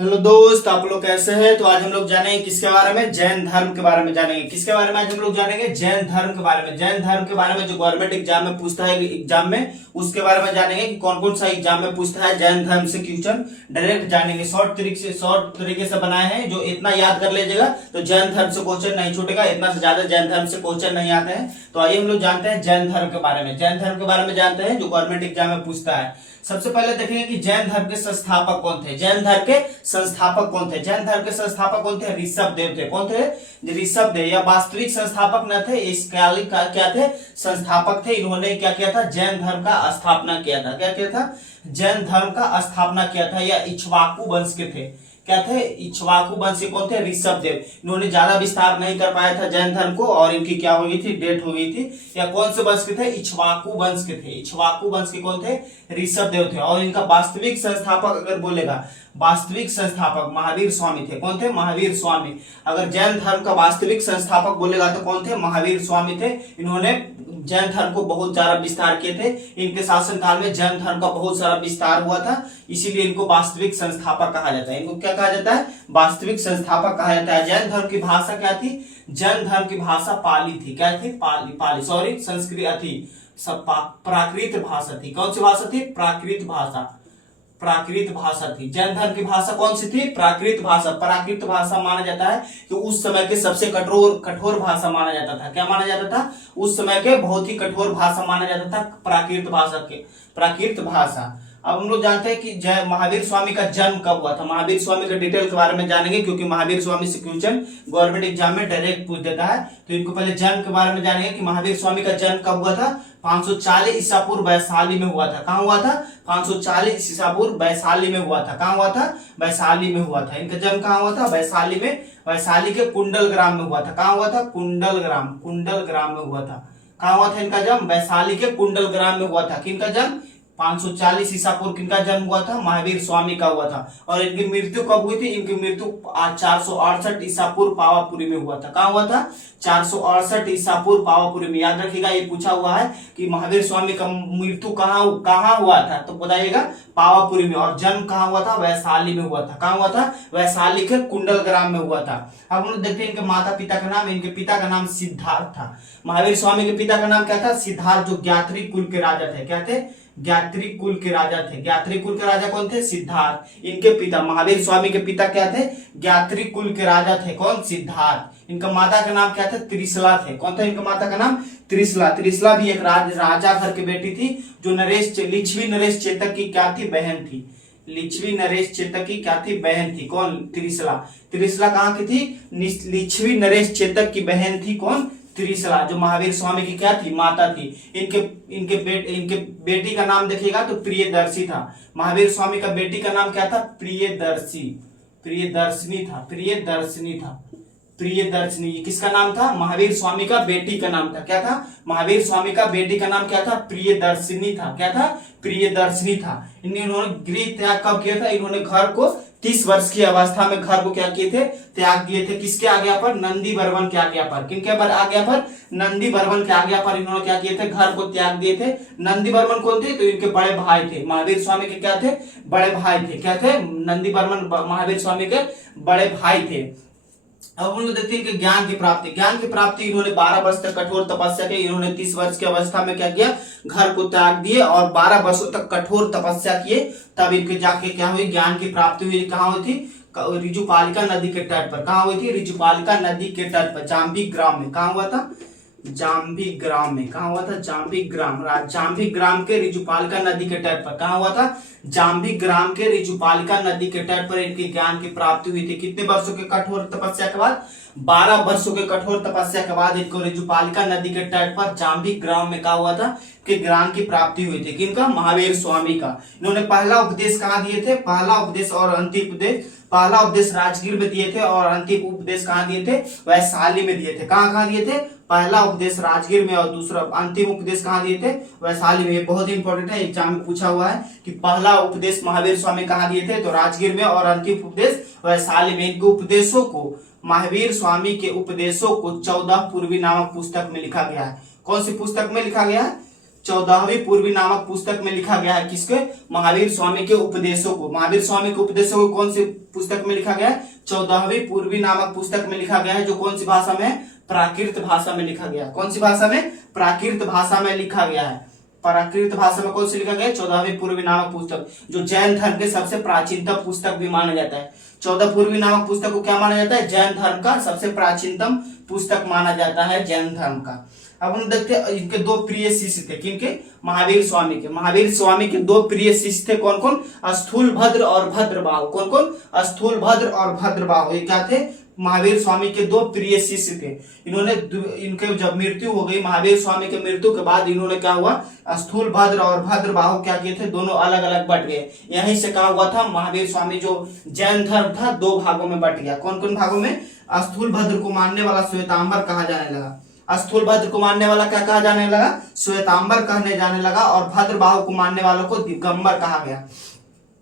Hello दोस्त, आप लोग कैसे हैं। तो आज हम लोग जानेंगे किसके बारे में, जैन धर्म के बारे में जानेंगे। किसके बारे में आज हम लोग जानेंगे, जैन धर्म के बारे में। जैन धर्म के बारे में जो गवर्नमेंट एग्जाम में पूछता है एग्जाम में, उसके बारे में जानेंगे कि कौन कौन सा एग्जाम में पूछता है जैन धर्म से क्वेश्चन। डायरेक्ट जानेंगे, शॉर्ट तरीके से बनाए हैं, जो इतना याद कर लीजिएगा तो जैन धर्म से क्वेश्चन नहीं छूटेगा। इतना से ज्यादा जैन धर्म से क्वेश्चन नहीं आते हैं। तो आइए हम लोग जानते हैं जैन धर्म के बारे में। जैन धर्म के बारे में जानते हैं जो गवर्नमेंट एग्जाम में पूछता है। सबसे पहले देखेंगे कि जैन धर्म के संस्थापक कौन थे। जैन धर्म के संस्थापक कौन थे? जैन धर्म के संस्थापक कौन थे? ऋषभ देव थे। कौन थे? ऋषभ देव। या वास्तविक संस्थापक न थे, इस कालिक क्या थे? संस्थापक थे। इन्होंने क्या किया था? जैन धर्म का स्थापना किया था। क्या किया था? जैन धर्म का स्थापना किया था। या इक्ष्वाकु वंश के थे। क्या थे? इक्ष्वाकु वंश के कौन थे? ऋषभ देव। इन्होंने ज्यादा विस्तार नहीं कर पाया था जैन धर्म को, और इनकी क्या हो गई थी? डेथ हो गई थी। या कौन से वंश के थे? इक्ष्वाकु वंश के थे। इक्ष्वाकु वंश के कौन थे? ऋषभ देव थे। और इनका वास्तविक संस्थापक अगर बोलेगा, वास्तविक संस्थापक महावीर स्वामी थे। कौन थे? महावीर स्वामी। अगर जैन धर्म का वास्तविक संस्थापक बोलेगा तो कौन थे? महावीर स्वामी थे। इन्होंने जैन धर्म को बहुत सारा विस्तार किए थे। इनके शासनकाल में जैन धर्म का बहुत सारा विस्तार हुआ था, इसीलिए इनको वास्तविक संस्थापक कहा जाता है। इनको क्या कहा जाता है? वास्तविक संस्थापक कहा जाता है। जैन धर्म की भाषा क्या थी? जैन धर्म की भाषा पाली थी। क्या थी? पाली सॉरी, संस्कृत थी। प्राकृत भाषा थी। कौन सी भाषा थी? प्राकृत भाषा। प्राकृत भाषा थी। जैन धर्म की भाषा कौन सी थी? प्राकृत भाषा। प्राकृत भाषा माना जाता है कि उस समय के सबसे कठोर भाषा माना जाता था। क्या माना जाता था? उस समय के बहुत ही कठोर भाषा माना जाता था प्राकृत भाषा के। प्राकृत भाषा। अब हम लोग जानते हैं कि जय महावीर स्वामी का जन्म कब हुआ था। महावीर स्वामी के डिटेल के बारे में जानेंगे, क्योंकि महावीर स्वामी से क्वेश्चन गवर्नमेंट एग्जाम में डायरेक्ट पूछ देता है। तो इनको पहले जन्म के बारे में जानेंगे कि महावीर स्वामी का जन्म कब हुआ था। 540 ईसा पूर्व वैशाली में हुआ था। कहाँ हुआ था? 540 ईसा पूर्व वैशाली में हुआ था। कहाँ हुआ था? वैशाली में हुआ था। इनका जन्म कहाँ हुआ था? वैशाली में। वैशाली के कुंडल ग्राम में हुआ था। कहाँ हुआ था? कुंडल ग्राम में हुआ था। कहाँ हुआ था इनका जन्म? वैशाली के कुंडल ग्राम में हुआ था। किनका जन्म? 540 ईसा पूर्व किनका जन्म हुआ था? महावीर स्वामी का हुआ था। और इनकी मृत्यु कब हुई थी? इनकी मृत्यु 468 ईसा पूर्व पावापुरी में हुआ था। कहाँ हुआ था? 468 ईसा पूर्व पावापुरी में। याद रखिएगा, ये पूछा हुआ है कि महावीर स्वामी का मृत्यु कहाँ हुआ था, तो बताइएगा पावापुरी में। और जन्म कहाँ हुआ था? वैशाली में हुआ था। कहाँ हुआ था? वैशाली के कुंडल ग्राम में हुआ था। अब हम लोग देखते हैं इनके माता पिता का नाम। इनके पिता का नाम सिद्धार्थ था। महावीर स्वामी के पिता का नाम क्या था? सिद्धार्थ, जो ज्ञात्री कुल के राजा थे। क्या थे? ज्ञात्री कुल के राजा थे। ज्ञात्री कुल के राजा कौन थे? सिद्धार्थ। इनके पिता महावीर स्वामी के पिता क्या थे? ज्ञात्री कुल के राजा थे। कौन? सिद्धार्थ। इनका माता का नाम क्या था? त्रिशला थे। कौन था इनका माता का नाम? त्रिशला। त्रिशला भी एक राजा घर की बेटी थी, जो लिच्छवी नरेश चेतक की क्या थी? बहन थी। लिच्छवी नरेश चेतक की क्या थी? बहन थी। कौन? त्रिशला। त्रिशला कहाँ की थी? लिच्छवी नरेश चेतक की बहन थी। कौन? त्रिशला, जो महावीर स्वामी की क्या थी? माता थी। इनके बेटी का नाम देखिएगा तो प्रियदर्शी था। महावीर स्वामी का बेटी का नाम क्या था? प्रियदर्शनी था। प्रियदर्शनी किसका नाम था? महावीर स्वामी का बेटी का नाम था। क्या था? महावीर स्वामी का बेटी का नाम क्या था? प्रियदर्शनी था। क्या था? प्रियदर्शनी था। इन्होंने गृह त्याग कब किया था? इन्होंने घर को 30 वर्ष की अवस्था में घर को क्या किए थे? त्याग दिए थे। किसके आज्ञा पर? नंदी बर्मन के आज्ञा पर। किनके पर आज्ञा पर? नंदी बर्मन के आज्ञा पर इन्होंने क्या किए थे? घर को त्याग दिए थे। नंदी बर्मन कौन थे? तो इनके बड़े भाई थे। महावीर स्वामी के क्या थे? बड़े भाई थे। क्या थे? नंदी बर्मन महावीर स्वामी के बड़े भाई थे। अब हम लोग देखते हैं कि ज्ञान की प्राप्ति इन्होंने 12 वर्ष तक कठोर तपस्या की। इन्होंने 30 वर्ष की अवस्था में क्या किया? घर को त्याग दिए और 12 वर्षों तक कठोर तपस्या किए। तब इनके जाके क्या हुई? ज्ञान की प्राप्ति हुई। कहाँ हुई थी? ऋजुपालिका नदी के तट पर। कहाँ हुई थी? ऋजुपालिका नदी के तट पर, जाम्बी ग्राम में। कहाँ हुआ था? जाम्बी ग्राम में। कहाँ हुआ था? जाम्बी ग्राम के ऋजुपालिका नदी के तट पर। कहाँ हुआ था? जाम्बी ग्राम के ऋजुपालिका नदी के तट पर इनकी ज्ञान की प्राप्ति हुई थी। कितने वर्षों के कठोर तपस्या के बाद? 12 वर्षों के कठोर तपस्या के बाद इनको ऋजुपालिका नदी के तट पर जाम्बी ग्राम में क्या हुआ था? कि ज्ञान की प्राप्ति हुई थी। किनका? महावीर स्वामी का। इन्होंने पहला उपदेश कहाँ दिए थे? पहला उपदेश और अंतिम उपदेश। पहला उपदेश राजगीर में दिए थे और अंतिम उपदेश कहाँ दिए थे? वैशाली में दिए थे। कहाँ दिए थे? पहला उपदेश राजगीर में और दूसरा अंतिम उपदेश कहाँ दिए थे? वैशाली में। ये बहुत इंपॉर्टेंट है, एग्जाम में पूछा हुआ है कि पहला उपदेश महावीर स्वामी कहाँ दिए थे? तो राजगीर में, और अंतिम उपदेश वैशाली में। इनके उपदेशों को, महावीर स्वामी के उपदेशों को 14 पूर्वी नामक पुस्तक में लिखा गया है। कौन सी पुस्तक में लिखा गया है? 14वीं पूर्वी नामक पुस्तक में लिखा गया है। किसके? महावीर स्वामी के उपदेशों को। महावीर स्वामी के उपदेशों को कौन सी पुस्तक में लिखा गया है? 14वीं पूर्वी नामक पुस्तक में लिखा गया है, जो कौन सी भाषा में? प्राकृत भाषा में लिखा गया। कौन सी भाषा में? प्राकृत भाषा में लिखा गया है। प्राकृत भाषा में कौन सी लिखा गया? 14वीं पूर्वी नामक पुस्तक, जो जैन धर्म के सबसे प्राचीनतम पुस्तक भी माना जाता है। 14 पूर्वी नामक पुस्तक को क्या माना जाता है? जैन धर्म का सबसे प्राचीनतम पुस्तक माना जाता है जैन धर्म का। अब हम देखते हैं इनके दो प्रिय शिष्य थे। किनके? महावीर स्वामी के। महावीर स्वामी के दो प्रिय शिष्य थे। कौन कौन? स्थूलभद्र और भद्रबाहु। कौन कौन? स्थूलभद्र और भद्रबाहु। ये क्या थे? महावीर स्वामी के दो प्रिय शिष्य थे। इन्होंने इनके जब मृत्यु हो गई, महावीर स्वामी के मृत्यु के बाद इन्होंने क्या हुआ? स्थूलभद्र और भद्रबाहु क्या किए थे? दोनों अलग अलग बट गए। यहीं से कहा हुआ था महावीर स्वामी जो जैन धर्म था दो भागों में बट गया। कौन कौन भागों में? स्थूलभद्र को मानने वाला श्वेतांबर कहा जाने लगा। स्थूलभद्र को मानने वाला क्या कहा जाने लगा? श्वेतांबर कहने जाने लगा। और भद्रबाहु को मानने वालों को दिगंबर कहा गया।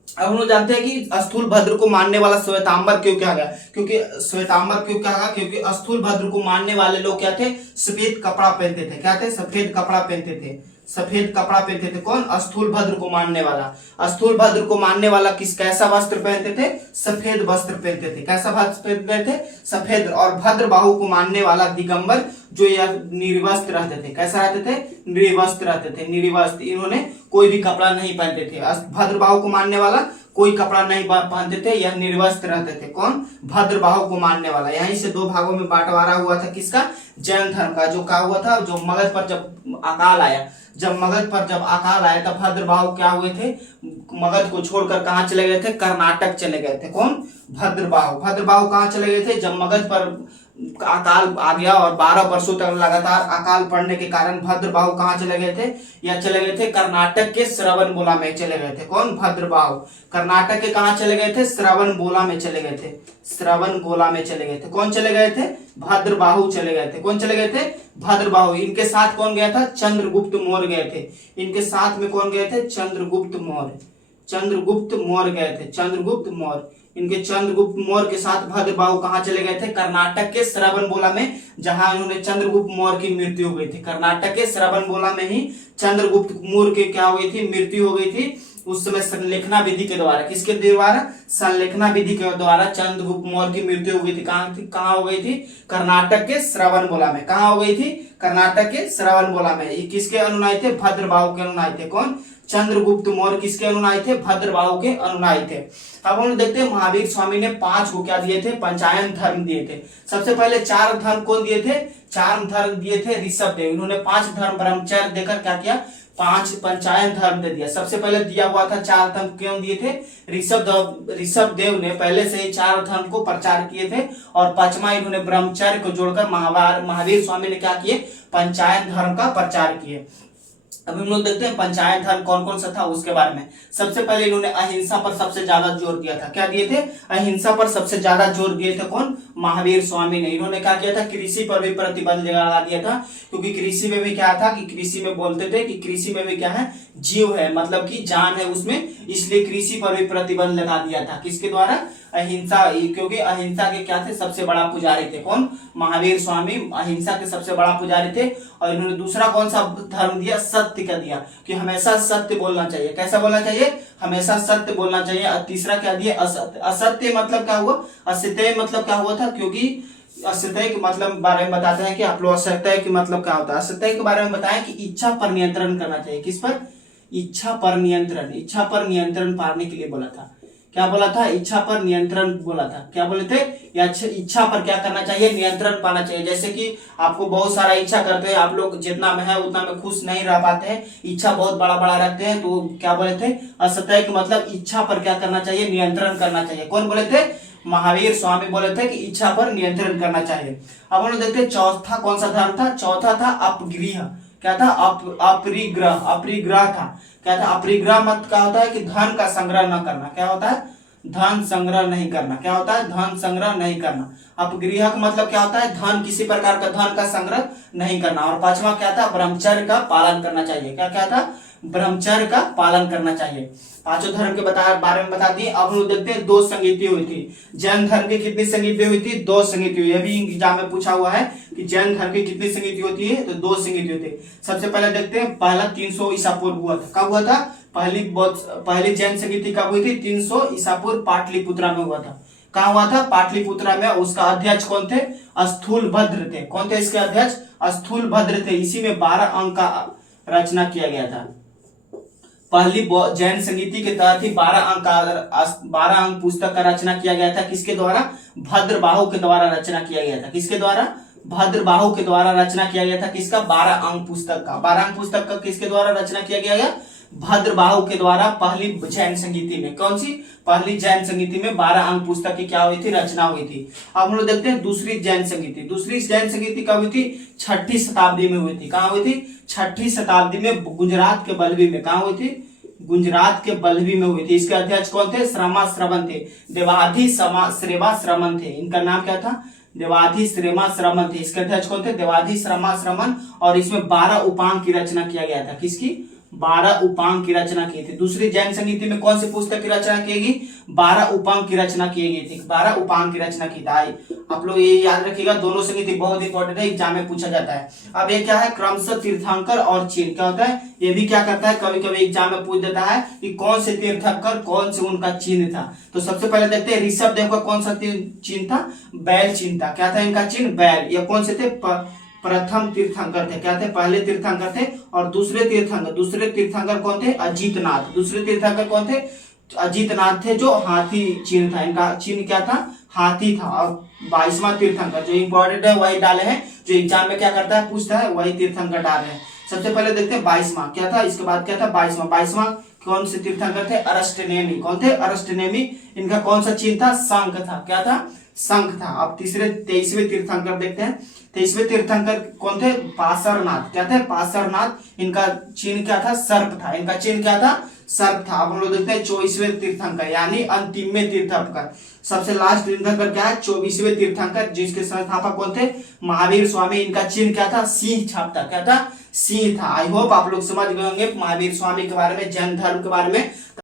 अब हम लोग जानते हैं कि स्थूलभद्र को मानने वाला श्वेतांबर क्यों कहा गया? क्योंकि श्वेतांबर क्यों कहा गया? क्योंकि स्थूलभद्र को मानने वाले लोग क्या थे? सफेद कपड़ा पहनते थे। क्या थे? सफेद कपड़ा पहनते थे। सफेद कपड़ा पहनते थे। कौन? स्थूलभद्र को मानने वाला। स्थूलभद्र को मानने वाला कैसा वस्त्र पहनते थे? सफेद वस्त्र पहनते थे। कैसा वस्त्र पहनते थे? सफेद। और भद्रबाहु को मानने वाला दिगंबर जो यह निर्वस्त्र रहते थे। कैसा रहते थे? निर्वस्त्र रहते थे। निर्वस्त्र, इन्होंने कोई भी कपड़ा नहीं पहनते थे। भद्रबाहु को मानने वाला कोई कपड़ा नहीं पहनते थे, यह निर्वस्त्र रहते थे। कौन? भद्रबाहु को मानने वाला। यहीं से दो भागों में बांटवारा हुआ था। किसका? जैन धर्म का। जो कहा हुआ था, जो मगध पर जब अकाल आया, तब भद्रबाहु क्या हुए थे? मगध को छोड़कर कहां चले गए थे? कर्नाटक चले गए थे। कौन? भद्रबाहु कहां चले गए थे? जब मगध पर अकाल आ गया और 12 वर्षों तक लगातार अकाल पड़ने के कारण भद्रबाहु कहां चले गए थे? या चले गए थे कर्नाटक के श्रवणबेला में चले गए थे। कौन? भद्रबाहु। कर्नाटक के कहां चले गए थे? श्रवणबेला में चले गए थे। श्रवणबेला में चले गए थे। कौन चले गए थे? भद्रबाहु चले गए थे। कौन चले गए थे? भद्रबाहु। इनके साथ कौन गया था? चंद्रगुप्त मौर्य गए थे। इनके साथ में कौन गए थे? चंद्रगुप्त मौर्य गए थे। चंद्रगुप्त मौर्य। इनके चंद्रगुप्त मौर्य के साथ भद्रबाहु कहां चले गए थे? कर्नाटक के श्रवणबेला में, जहां इन्होंने चंद्रगुप्त मौर्य की मृत्यु हो गई थी। कर्नाटक के श्रवणबेला में ही चंद्रगुप्त मौर्य की क्या हुई थी? मृत्यु हो गई थी। उस समय संलेखना विधि के द्वारा, किसके द्वारा? संलेखना विधि के द्वारा चंद्रगुप्त मौर्य की मृत्यु हो गई थी। कहां हो गई थी? कर्नाटक के श्रवणबेला में। कहां हो गई थी? कर्नाटक के श्रवणबेला में। ये किसके अनुयायी थे? भद्रबाहु के अनुयायी थे। कौन? चंद्रगुप्त मौर्य किसके अनुयायी थे? भद्रबाहु के अनुयायी थे। अब हम देखते हैं महावीर स्वामी ने 5 को क्या दिए थे? पंचायन धर्म दिए थे। सबसे पहले 4 धर्म कौन दिए थे? 4 धर्म दिए थे ऋषभदेव। इन्होंने 5 धर्म ब्रह्मचर्य देकर क्या किया? 5 पंचायन धर्म दे दिया। सबसे पहले दिया हुआ था 4 धर्म क्यों दिए थे? ऋषभदेव ने पहले से ही 4 धर्म को प्रचार किए थे और 5वां इन्होंने ब्रह्मचर्य को जोड़कर महावीर स्वामी ने क्या किए? पंचायन धर्म का प्रचार किए। अब हम लोग देखते हैं पंचायत धर्म कौन कौन सा था उसके बारे में। सबसे पहले इन्होंने अहिंसा पर सबसे ज्यादा जोर दिया था। क्या दिए थे? अहिंसा पर सबसे ज्यादा जोर दिए थे। कौन? महावीर स्वामी ने। इन्होंने क्या किया था? कृषि पर भी प्रतिबंध लगा दिया था, क्योंकि कृषि में भी क्या था कि कृषि में बोलते थे कि कृषि में भी क्या है? जीव है, मतलब कि जान है उसमें, इसलिए कृषि पर भी प्रतिबंध लगा दिया था। किसके द्वारा? अहिंसा। क्योंकि अहिंसा के क्या थे? सबसे बड़ा पुजारी थे। कौन? महावीर स्वामी अहिंसा के सबसे बड़ा पुजारी थे। और इन्होंने दूसरा कौन सा धर्म दिया? सत्य का दिया, कि हमेशा सत्य बोलना चाहिए। कैसा बोलना चाहिए? हमेशा सत्य बोलना चाहिए। और तीसरा क्या दिया? असत्य। असत्य मतलब क्या हुआ? असत्य मतलब क्या हुआ था? क्योंकि असत्य के मतलब बारे में बताते हैं कि आप लोग असत्य के मतलब क्या होता है। असत्य के बारे में बताएं कि इच्छा पर नियंत्रण करना चाहिए। किस पर? इच्छा पर नियंत्रण। इच्छा पर नियंत्रण पाने के लिए बोला था। क्या बोला था? इच्छा पर नियंत्रण बोला था। क्या बोले थे? इच्छा पर क्या करना चाहिए? नियंत्रण पाना चाहिए। जैसे कि आपको बहुत सारा इच्छा करते हैं, आप लोग जितना में है उतना में खुश नहीं रह पाते हैं, इच्छा बहुत बड़ा बड़ा रखते हैं, तो क्या बोले थे? असत्य का मतलब इच्छा पर क्या करना चाहिए? नियंत्रण करना चाहिए। कौन बोले थे? महावीर स्वामी बोले थे कि इच्छा पर नियंत्रण करना चाहिए। अब हम लोग देखते हैं चौथा कौन सा धर्म था? चौथा था अपगृह। क्या था? अपरिग्रह था। क्या था? अपरिग्रह मत क्या होता है कि धन का संग्रह न करना। क्या होता है? धन संग्रह नहीं करना। क्या होता है? धन संग्रह नहीं करना। अपगृह का मतलब क्या होता है? धन, किसी प्रकार का धन का संग्रह नहीं करना। और 5वां क्या था? ब्रह्मचर्य का पालन करना चाहिए। क्या क्या था? ब्रह्मचर्य का पालन करना चाहिए। पांचों धर्म के बारे में बता दिए। अब हम लोग देखते हैं दो संगीति हुई थी। जैन धर्म की कितनी संगीति हुई थी? दो संगीति हुई। अभी एग्जाम में पूछा हुआ है कि जैन धर्म की कितनी संगीति होती है, तो दो संगीति होती है। सबसे पहले देखते हैं, पहला 300 ईसा पूर्व हुआ था। कब हुआ था? पहली जैन संगीति कब हुई थी? 300 ईसा पूर्व पाटलिपुत्रा में हुआ था। कहाँ हुआ था? पाटलिपुत्रा में। उसका अध्यक्ष कौन थे? स्थूलभद्र थे। कौन थे इसके अध्यक्ष? स्थूलभद्र थे। इसी में 12 अंक का रचना किया गया था। पहली जैन संगीति के तहत ही 12 अंक पुस्तक का रचना किया गया था। किसके द्वारा? भद्रबाहु के द्वारा रचना किया गया था। किसके द्वारा? भद्रबाहु के द्वारा रचना किया गया था। किसका? 12 अंक पुस्तक का। 12 अंक पुस्तक का किसके द्वारा रचना किया गया? भद्रबाहु के द्वारा। पहली जैन संगीति में, कौन सी? पहली जैन संगीति में 12 अंक पुस्तक की क्या हुई थी? रचना हुई थी। अब हम लोग देखते हैं दूसरी जैन संगीति। दूसरी जैन संगीति कब हुई थी? 6ठी शताब्दी में हुई थी। कहाँ हुई थी? 6ठी शताब्दी में गुजरात के बल्लभी में। कहाँ हुई थी? गुजरात के बल्लभी में हुई थी। इसके अध्यक्ष कौन थे? श्रमण थे। देवाधि श्रमण थे। इनका नाम क्या था? देवाधि श्रमण थे। इसके अध्यक्ष कौन थे? देवाधि श्रमण। और इसमें 12 उपांग की रचना किया गया था। किसकी? 12 उपांग की रचना की थी। दूसरी जैन संगीति में कौन सी पुस्तक की रचना की गई? 12 उपांग की रचना की गई थी। 12 उपांग की रचना की थी। आप लोग ये याद रखिएगा, दोनों संगीति बहुत इंपॉर्टेंट है, एग्जाम में पूछा जाता है। अब ये क्या है? क्रमशः तीर्थंकर और चिन्ह। क्या होता है? ये भी क्या करता है, कभी कभी एग्जाम में पूछ देता है कि कौन से तीर्थंकर, कौन से उनका चिन्ह था। तो सबसे पहले देखते हैं ऋषभ देव का कौन सा चिन्ह था? बैल चिन्ह था। क्या था इनका चिन्ह? बैल। ये कौन से थे? प्रथम तीर्थंकर थे। क्या थे? पहले तीर्थंकर थे। और दूसरे तीर्थंकर कौन थे? अजीतनाथ। दूसरे तीर्थंकर कौन थे? अजीतनाथ थे, जो हाथी चिन्ह था। इनका चिन्ह क्या था? हाथी था। और 22वां तीर्थंकर जो इंपॉर्टेंट है वही डाले हैं, जो एग्जाम में क्या करता है, पूछता है, वही तीर्थंकर डाले हैं। सबसे पहले देखते हैं 22वां क्या था। इसके बाद क्या था? 22वां कौन से तीर्थंकर थे? अरस्टनेमी। कौन थे? अरस्टनेमी। इनका कौन सा चिन्ह था? शंख था। क्या था? शंख था। अब 23वें तीर्थंकर देखते हैं। 23वें तीर्थंकर कौन थे? पाशरनाथ। क्या थे? पाशरनाथ। इनका चिन्ह क्या था? सर्प था। इनका चिन्ह क्या था? सर्प था। अब हम लोग देखते हैं 24वें तीर्थंकर, यानी अंतिमवें तीर्थंकर। सबसे लास्ट तीर्थंकर क्या है? 24वें तीर्थंकर, जिसके संस्थापक कौन थे? महावीर स्वामी। इनका चिन्ह क्या था? सिंह छाप था। क्या था? सिंह था। आई होप आप लोग समझ गए होंगे महावीर स्वामी के बारे में, जैन धर्म के बारे में।